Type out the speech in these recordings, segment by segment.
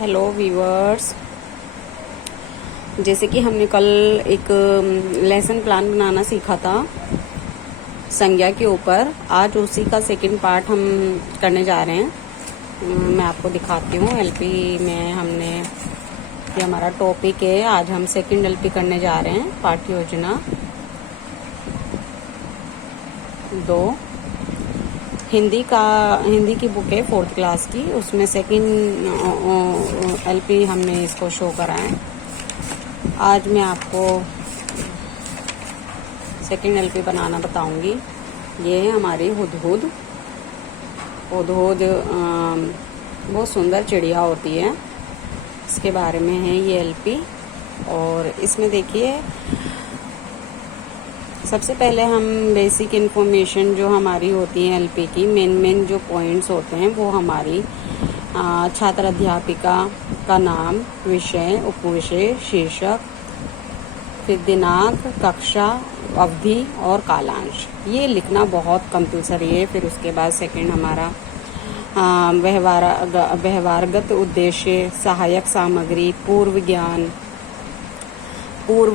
Hello viewers, जैसे कि हमने कल एक लेसन प्लान बनाना सीखा था संज्ञा के ऊपर। आज उसी का सेकंड पार्ट हम करने जा रहे हैं। मैं आपको दिखाती हूँ। एलपी में हमने ये हमारा टॉपिक है। आज हम सेकंड एलपी करने जा रहे हैं। पाठ्य योजना 2 हिंदी की बुक है 4th क्लास की। उसमें सेकंड एलपी हमने इसको शो करा है। आज मैं आपको सेकंड एलपी बनाना बताऊंगी। ये है हमारी हुदहुद। हुदहुद बहुत सुंदर चिड़िया होती है। इसके बारे में है ये एलपी। और इसमें देखिए, सबसे पहले हम बेसिक इन्फॉर्मेशन जो हमारी होती है एलपी की, मेन जो पॉइंट्स होते हैं वो हमारी छात्र अध्यापिका का नाम, विषय, उपविषय, शीर्षक, फिर दिनांक, कक्षा, अवधि और कालांश, ये लिखना बहुत कंपल्सरी है। फिर उसके बाद सेकंड हमारा व्यवहारगत उद्देश्य, सहायक सामग्री, पूर्व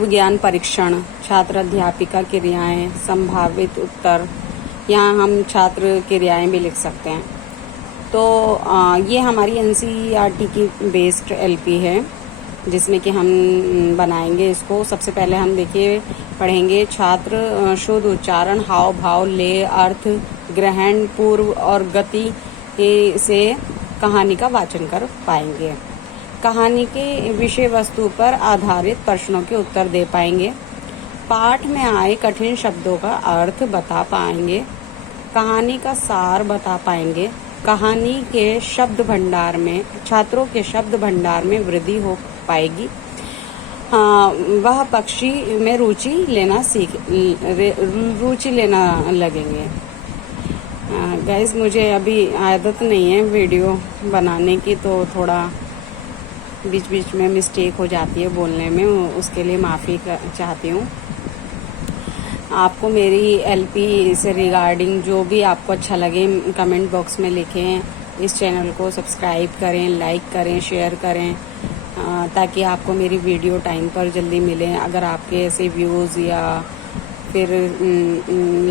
ज्ञान परीक्षण, छात्र अध्यापिका क्रियाएं, संभावित उत्तर। यहाँ हम छात्र क्रियाएं भी लिख सकते हैं। तो ये हमारी एनसीईआरटी की बेस्ड एलपी है, जिसमें कि हम बनाएंगे इसको। सबसे पहले हम देखिए पढ़ेंगे छात्र शुद्ध उच्चारण, हाव भाव, लय, अर्थ, ग्रहण, पूर्व और गति से कहानी का वाचन कर पाएंगे। कहानी के विषय वस्तु पर आधारित प्रश्नों के उत्तर दे पाएंगे। पाठ में आए कठिन शब्दों का अर्थ बता पाएंगे। कहानी का सार बता पाएंगे। कहानी के शब्द भंडार में, छात्रों के शब्द भंडार में वृद्धि हो पाएगी। वह पक्षी में रुचि लेना लगेंगे। गाइस, मुझे अभी आदत नहीं है वीडियो बनाने की, तो थोड़ा बीच बीच में मिस्टेक हो जाती है बोलने में। उसके लिए माफ़ी चाहती हूँ। आपको मेरी एलपी से रिगार्डिंग जो भी आपको अच्छा लगे कमेंट बॉक्स में लिखें। इस चैनल को सब्सक्राइब करें, लाइक करें, शेयर करें, ताकि आपको मेरी वीडियो टाइम पर जल्दी मिले। अगर आपके ऐसे व्यूज़ या फिर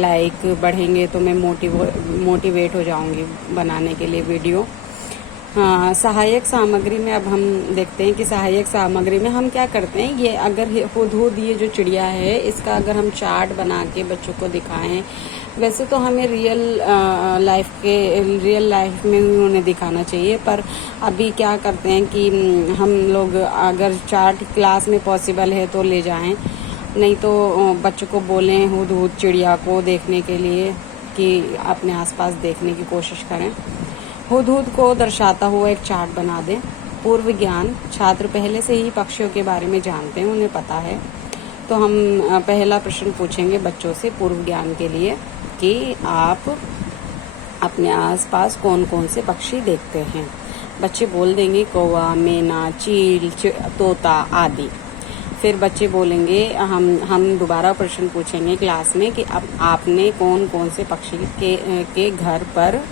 लाइक बढ़ेंगे तो मैं मोटिवेट हो जाऊंगी बनाने के लिए वीडियो। सहायक सामग्री में अब हम देखते हैं कि सहायक सामग्री में हम क्या करते हैं। ये अगर हुदहुद, ये जो चिड़िया है, इसका अगर हम चार्ट बना के बच्चों को दिखाएं, वैसे तो हमें रियल लाइफ में उन्हें दिखाना चाहिए, पर अभी क्या करते हैं कि हम लोग अगर चार्ट क्लास में पॉसिबल है तो ले जाएं, नहीं तो बच्चों को बोलें हुदहुद चिड़िया को देखने के लिए कि अपने आसपास देखने की कोशिश करें। हुदहुद को दर्शाता हुआ एक चार्ट बना दें। पूर्व ज्ञान, छात्र पहले से ही पक्षियों के बारे में जानते हैं, उन्हें पता है। तो हम पहला प्रश्न पूछेंगे बच्चों से पूर्व ज्ञान के लिए कि आप अपने आसपास कौन कौन से पक्षी देखते हैं। बच्चे बोल देंगे कौवा, मैना, चील, तोता आदि। फिर बच्चे बोलेंगे, हम दोबारा प्रश्न पूछेंगे क्लास में कि अब आपने कौन कौन से पक्षी के घर पर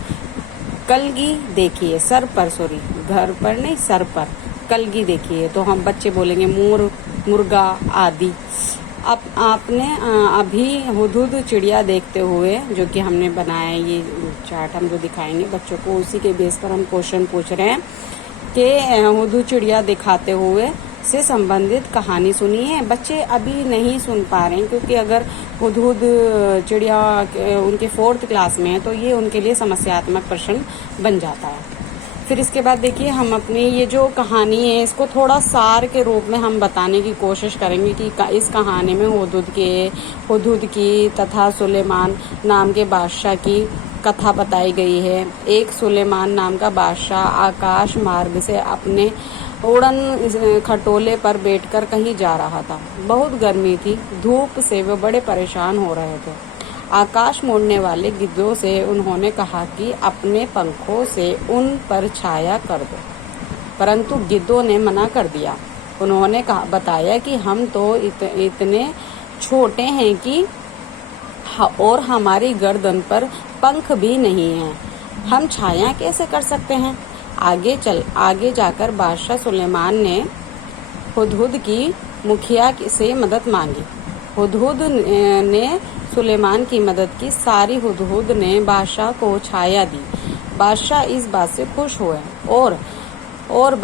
कलगी देखी है। सर पर, सॉरी, घर पर नहीं, सर पर कलगी देखी है। तो हम बच्चे बोलेंगे मोर, मुर्गा आदि। अब आपने अभी हुदहुद चिड़िया देखते हुए, जो कि हमने बनाया है, ये चार्ट हम जो दिखाएंगे बच्चों को, उसी के बेस पर हम क्वेश्चन पूछ रहे हैं कि हुदहुद चिड़िया दिखाते हुए से संबंधित कहानी सुनी है। बच्चे अभी नहीं सुन पा रहे हैं, क्योंकि अगर हुदहुद चिड़िया उनके 4th क्लास में है तो ये उनके लिए समस्यात्मक प्रश्न बन जाता है। फिर इसके बाद देखिए, हम अपनी ये जो कहानी है इसको थोड़ा सार के रूप में हम बताने की कोशिश करेंगे कि इस कहानी में हुदहुद की तथा सुलेमान नाम के बादशाह की कथा बताई गई है। एक सुलेमान नाम का बादशाह आकाश मार्ग से अपने उड़न खटोले पर बैठकर कहीं जा रहा था। बहुत गर्मी थी, धूप से वे बड़े परेशान हो रहे थे। आकाश मोड़ने वाले गिद्धों से उन्होंने कहा कि अपने पंखों से उन पर छाया कर दो, परंतु गिद्धों ने मना कर दिया। उन्होंने बताया कि हम तो इतने छोटे हैं कि और हमारी गर्दन पर पंख भी नहीं है, हम छाया कैसे कर सकते हैं। आगे जाकर बादशाह सुलेमान ने हुदहुद की मुखिया से मदद मांगी। हुदहुद ने सुलेमान की मदद की। सारी हुदहुद ने बादशाह को छाया दी। बादशाह इस बात से खुश हुए और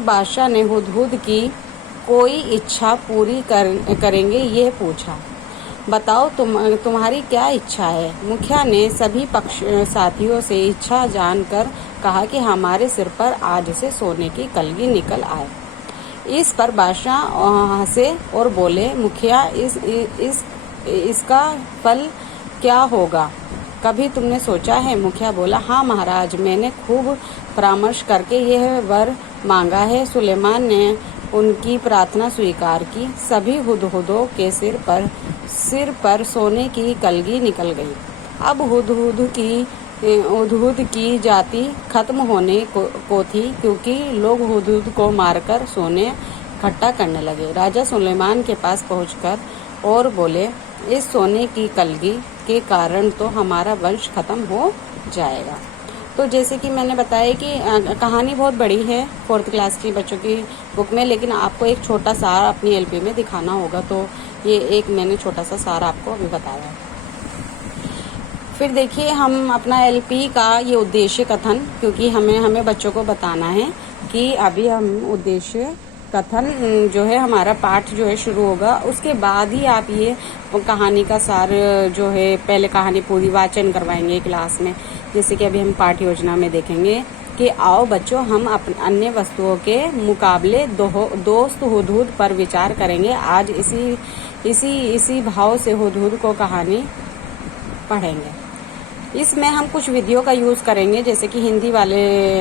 बादशाह ने हुदहुद की कोई इच्छा पूरी करेंगे ये पूछा। बताओ तुम्हारी क्या इच्छा है? मुखिया ने सभी साथियों से इच्छा जानकर कहा कि हमारे सिर पर आज से सोने की कलगी निकल आए। इस पर बादशाह हंसे और बोले, मुखिया इसका फल क्या होगा, कभी तुमने सोचा है? मुखिया बोला, हाँ महाराज, मैंने खूब परामर्श करके यह वर मांगा है। सुलेमान ने उनकी प्रार्थना स्वीकार की। सभी हुदहुदों के सिर पर सोने की कलगी निकल गई। अब हुदहुद की जाति खत्म होने को थी, क्योंकि लोग हुदहुद को मारकर सोने इकट्ठा करने लगे। राजा सुलेमान के पास पहुंचकर और बोले, इस सोने की कलगी के कारण तो हमारा वंश खत्म हो जाएगा। तो जैसे कि मैंने बताया कि कहानी बहुत बड़ी है 4th क्लास की बच्चों की बुक में, लेकिन आपको एक छोटा सार अपनी एलपी में दिखाना होगा, तो ये एक मैंने छोटा सा सार आपको अभी बताया। फिर देखिए हम अपना एलपी का ये उद्देश्य कथन, क्योंकि हमें बच्चों को बताना है कि अभी हम उद्देश्य कथन जो है हमारा पाठ जो है शुरू होगा, उसके बाद ही आप ये कहानी का सार जो है, पहले कहानी पूरी वाचन करवाएंगे क्लास में। जैसे कि अभी हम पाठ योजना में देखेंगे कि आओ बच्चों, हम अन्य वस्तुओं के मुकाबले दोस्त हुदहुद पर विचार करेंगे। आज इसी भाव से हुदहुद को कहानी पढ़ेंगे। इसमें हम कुछ विधियों का यूज करेंगे, जैसे कि हिंदी वाले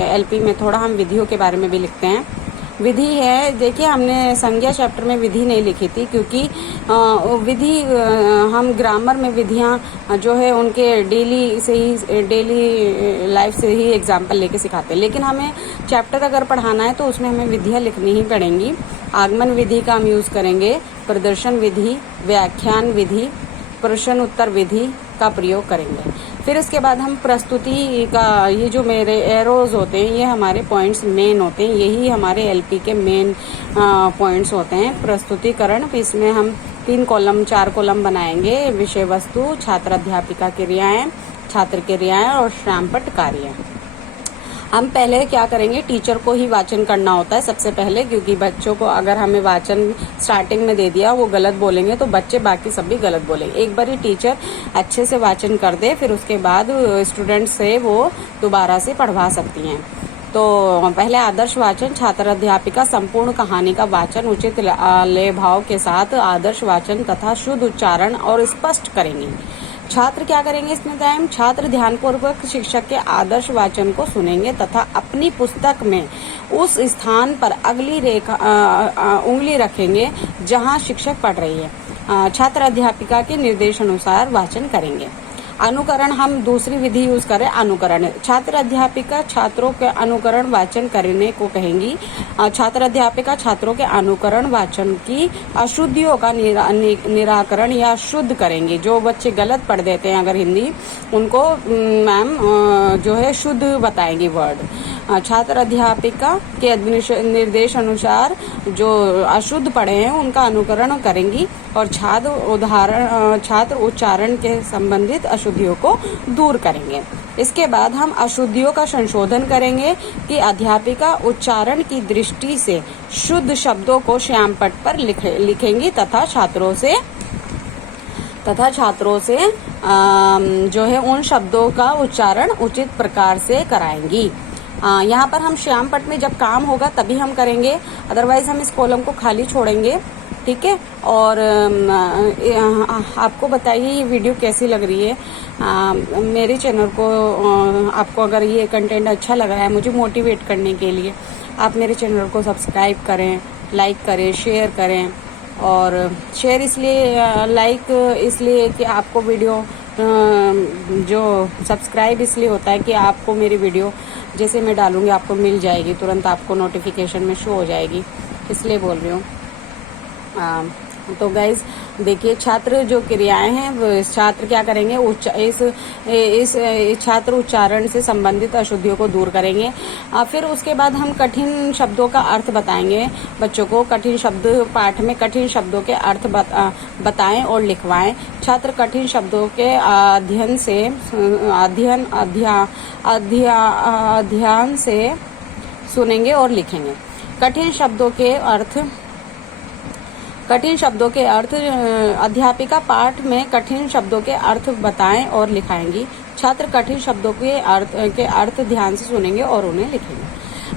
एलपी में थोड़ा हम विधियों के बारे में भी लिखते हैं। विधि है, देखिए हमने संज्ञा चैप्टर में विधि नहीं लिखी थी, क्योंकि विधि हम ग्रामर में विधियां जो है उनके डेली लाइफ से ही एग्जाम्पल लेके सिखाते हैं, लेकिन हमें चैप्टर अगर पढ़ाना है तो उसमें हमें विधियां लिखनी ही पड़ेंगी। आगमन विधि का हम यूज करेंगे, प्रदर्शन विधि, व्याख्यान विधि, प्रश्न उत्तर विधि का प्रयोग करेंगे। फिर इसके बाद हम प्रस्तुति का, ये जो मेरे एरोज होते हैं ये हमारे पॉइंट्स मेन होते हैं, यही हमारे एलपी के मेन पॉइंट्स होते हैं। प्रस्तुतिकरण, इसमें हम 3 कॉलम 4 कॉलम बनाएंगे। विषय वस्तु, छात्र अध्यापिका क्रियाएं, छात्र क्रियाएं और श्यामपट्ट कार्य। हम पहले क्या करेंगे, टीचर को ही वाचन करना होता है सबसे पहले, क्योंकि बच्चों को अगर हमें वाचन स्टार्टिंग में दे दिया, वो गलत बोलेंगे तो बच्चे बाकी सब भी गलत बोलेंगे। एक बार ही टीचर अच्छे से वाचन कर दे, फिर उसके बाद स्टूडेंट से वो दोबारा से पढ़वा सकती हैं। तो पहले आदर्श वाचन, छात्र अध्यापिका संपूर्ण कहानी का वाचन उचित लय भाव के साथ आदर्श वाचन तथा शुद्ध उच्चारण और स्पष्ट करेंगे। छात्र क्या करेंगे इसमें टाइम, छात्र ध्यानपूर्वक शिक्षक के आदर्श वाचन को सुनेंगे तथा अपनी पुस्तक में उस स्थान पर अगली उंगली रखेंगे जहां शिक्षक पढ़ रही है। छात्र अध्यापिका के निर्देशानुसार वाचन करेंगे। अनुकरण, हम दूसरी विधि यूज करें, अनुकरण। छात्र अध्यापिका छात्रों के अनुकरण वाचन करने को कहेंगी। छात्र अध्यापिका छात्रों के अनुकरण वाचन की अशुद्धियों का निराकरण या शुद्ध करेंगे। जो बच्चे गलत पढ़ देते हैं अगर हिंदी, उनको मैम जो है शुद्ध बताएंगी वर्ड। छात्र अध्यापिका के निर्देश अनुसार जो अशुद्ध पढ़े हैं उनका अनुकरण करेंगी और छात्र उच्चारण के संबंधित अशुद्धियों को दूर करेंगे। इसके बाद हम अशुद्धियों का संशोधन करेंगे कि अध्यापिका उच्चारण की दृष्टि से शुद्ध शब्दों को श्यामपट्ट पर लिखेंगी तथा छात्रों से जो है उन शब्दों का उच्चारण उचित प्रकार से कराएंगी। यहाँ पर हम श्यामपट्ट में जब काम होगा तभी हम करेंगे, अदरवाइज हम इस कॉलम को खाली छोड़ेंगे। ठीक है, और आपको बताइए ये वीडियो कैसी लग रही है। मेरे चैनल को आपको अगर ये कंटेंट अच्छा लग रहा है मुझे मोटिवेट करने के लिए, आप मेरे चैनल को सब्सक्राइब करें, लाइक करें, शेयर करें। और शेयर इसलिए, लाइक इसलिए कि आपको वीडियो जो सब्सक्राइब इसलिए होता है कि आपको मेरी वीडियो जैसे मैं डालूंगी आपको मिल जाएगी, तुरंत आपको नोटिफिकेशन में शो हो जाएगी, इसलिए बोल रही हूँ। तो गाइज देखिए छात्र जो क्रियाएं हैं वो छात्र क्या करेंगे, इस छात्र उच्चारण से संबंधित अशुद्धियों को दूर करेंगे। फिर उसके बाद हम कठिन शब्दों का अर्थ बताएंगे बच्चों को। कठिन शब्द पाठ में कठिन शब्दों के अर्थ बताएं और लिखवाएं। छात्र कठिन शब्दों के अध्ययन से सुनेंगे और लिखेंगे। कठिन शब्दों के अर्थ अध्यापिका पाठ में कठिन शब्दों के अर्थ बताएं और लिखाएंगी। छात्र कठिन शब्दों के अर्थ ध्यान से सुनेंगे और उन्हें लिखेंगे।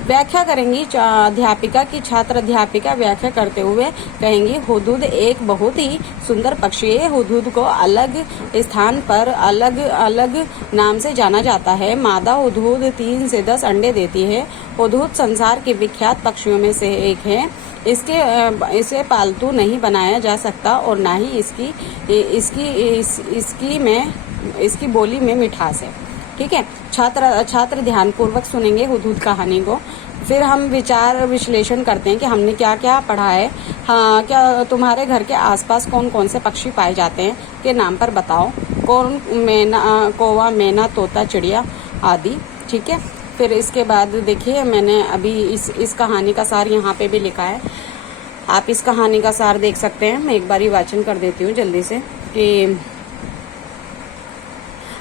व्याख्या करेंगी अध्यापिका की। छात्र अध्यापिका व्याख्या करते हुए कहेंगी, हुदहुद एक बहुत ही सुंदर पक्षी है। हुदहुद को अलग स्थान पर अलग अलग नाम से जाना जाता है। मादा हुदहुद 3 से 10 अंडे देती है। हुदहुद संसार के विख्यात पक्षियों में से एक है। इसे पालतू नहीं बनाया जा सकता और ना ही इसकी बोली में मिठास है। ठीक है, छात्र ध्यानपूर्वक सुनेंगे हुदहुद कहानी को। फिर हम विचार विश्लेषण करते हैं कि हमने क्या क्या पढ़ा है। हाँ, क्या तुम्हारे घर के आसपास कौन कौन से पक्षी पाए जाते हैं के नाम पर बताओ। कौवा, मैना, तोता, चिड़िया आदि। ठीक है, फिर इसके बाद देखिए मैंने अभी इस कहानी का सार यहाँ पे भी लिखा है। आप इस कहानी का सार देख सकते हैं। मैं एक बार वाचन कर देती हूँ जल्दी से कि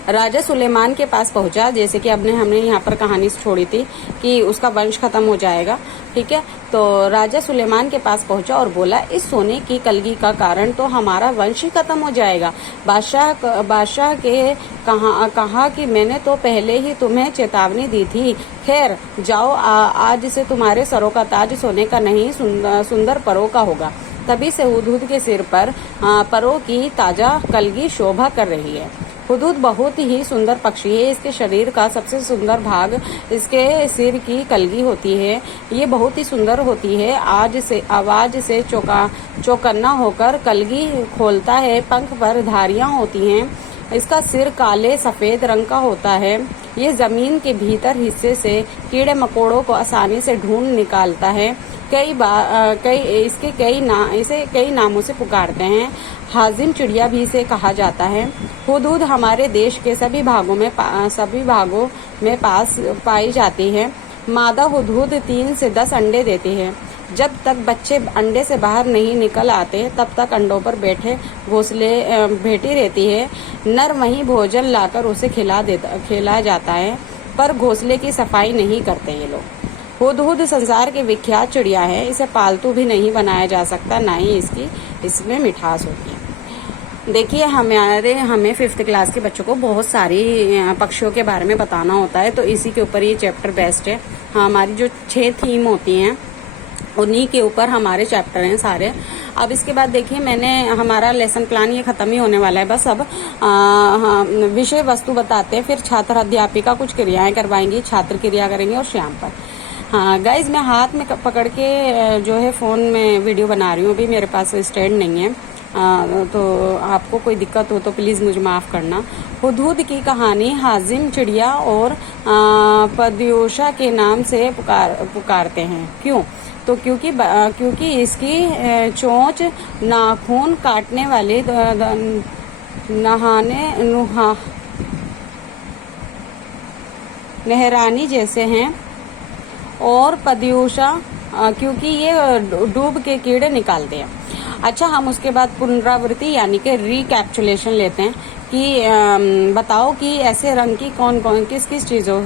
राजा सुलेमान के पास पहुंचा। जैसे कि हमने यहाँ पर कहानी छोड़ी थी कि उसका वंश खत्म हो जाएगा। ठीक है, तो राजा सुलेमान के पास पहुंचा और बोला, इस सोने की कलगी का कारण तो हमारा वंश ही खत्म हो जाएगा। बादशाह के कहा कि मैंने तो पहले ही तुम्हें चेतावनी दी थी। खैर जाओ, आज से तुम्हारे सरों का ताज सोने का नहीं सुंदर परों का होगा। तभी से हुदहुद के सिर पर परों की ताजा कलगी शोभा कर रही है। हुदहुद बहुत ही सुंदर पक्षी है। इसके शरीर का सबसे सुंदर भाग इसके सिर की कलगी होती है। ये बहुत ही सुंदर होती है। आवाज से चौकन्ना होकर कलगी खोलता है। पंख पर धारियां होती हैं। इसका सिर काले सफेद रंग का होता है। ये जमीन के भीतर हिस्से से कीड़े मकोड़ों को आसानी से ढूंढ निकालता है। इसे कई नामों से पुकारते हैं। हाजिम चिड़िया भी इसे कहा जाता है। हुदहुद हमारे देश के सभी भागों में पाई जाती है। मादा हुदहुद 3 से 10 अंडे देती है। जब तक बच्चे अंडे से बाहर नहीं निकल आते तब तक अंडों पर बैठी रहती है। नर वहीं भोजन लाकर उसे खिला जाता है, पर घोंसले की सफाई नहीं करते ये लोग। हुदहुद संसार की विख्यात चिड़िया है। इसे पालतू भी नहीं बनाया जा सकता, ना ही इसमें मिठास होती है। देखिए हमें 5th क्लास के बच्चों को बहुत सारी पक्षियों के बारे में बताना होता है, तो इसी के ऊपर ये चैप्टर बेस्ट है। हमारी जो 6 थीम होती हैं उन्हीं के ऊपर हमारे चैप्टर हैं सारे। अब इसके बाद देखिए हमारा लेसन प्लान ये खत्म ही होने वाला है बस। अब विषय वस्तु बताते हैं, फिर छात्र अध्यापिका कुछ क्रियाएं करवाएंगी, छात्र क्रिया करेंगे और शाम पर। हाँ गाइज, मैं हाथ में पकड़ के जो है फोन में वीडियो बना रही हूँ। अभी मेरे पास स्टैंड नहीं है, तो आपको कोई दिक्कत हो तो प्लीज मुझे माफ करना। हुदहुद की कहानी हाजिम चिड़िया और पद्योशा के नाम से पुकारते हैं। क्यों? तो क्योंकि इसकी चोंच नाखून काटने वाले नहरानी जैसे हैं, और पद्योशा क्योंकि ये डूब के कीड़े निकालते हैं। अच्छा, हम उसके बाद पुनरावृत्ति यानी कि रिकैप्चुलेशन लेते हैं कि बताओ कि ऐसे रंग की किस किस चीजों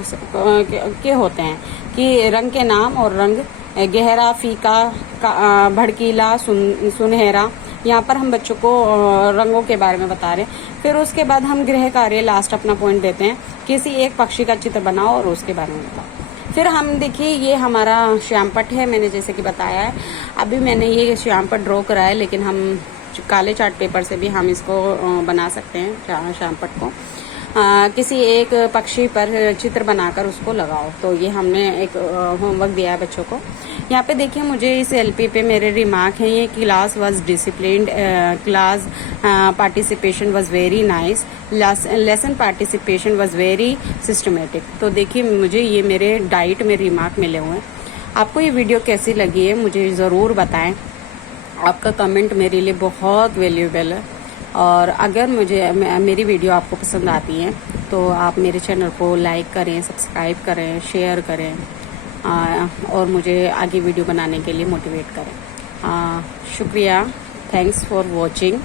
के होते हैं, कि रंग के नाम और रंग गहरा, फीका, भड़कीला, सुनहरा। यहाँ पर हम बच्चों को रंगों के बारे में बता रहे हैं। फिर उसके बाद हम गृह कार्य लास्ट अपना पॉइंट देते हैं, किसी एक पक्षी का चित्र बनाओ और उसके बारे में बताओ। फिर हम देखिए ये हमारा श्यामपट्ट है, मैंने जैसे कि बताया है। अभी मैंने ये श्यामपट्ट ड्रॉ करा है, लेकिन हम काले चार्ट पेपर से भी हम इसको बना सकते हैं श्यामपट्ट को। किसी एक पक्षी पर चित्र बनाकर उसको लगाओ। तो ये हमने एक होमवर्क दिया है बच्चों को। यहाँ पे देखिए मुझे इस एलपी पे मेरे रिमार्क हैं। ये class was disciplined, class participation was very nice, lesson participation was very systematic. तो देखिए मुझे ये मेरे डाइट में रिमार्क मिले हुए हैं। आपको ये वीडियो कैसी लगी है मुझे ज़रूर बताएं, आपका कमेंट मेरे लिए बहुत वैल्यूएबल है। और अगर मेरी वीडियो आपको पसंद आती है तो आप मेरे चैनल को लाइक करें, सब्सक्राइब करें, शेयर करें और मुझे आगे वीडियो बनाने के लिए मोटिवेट करें। शुक्रिया, थैंक्स फॉर वॉचिंग।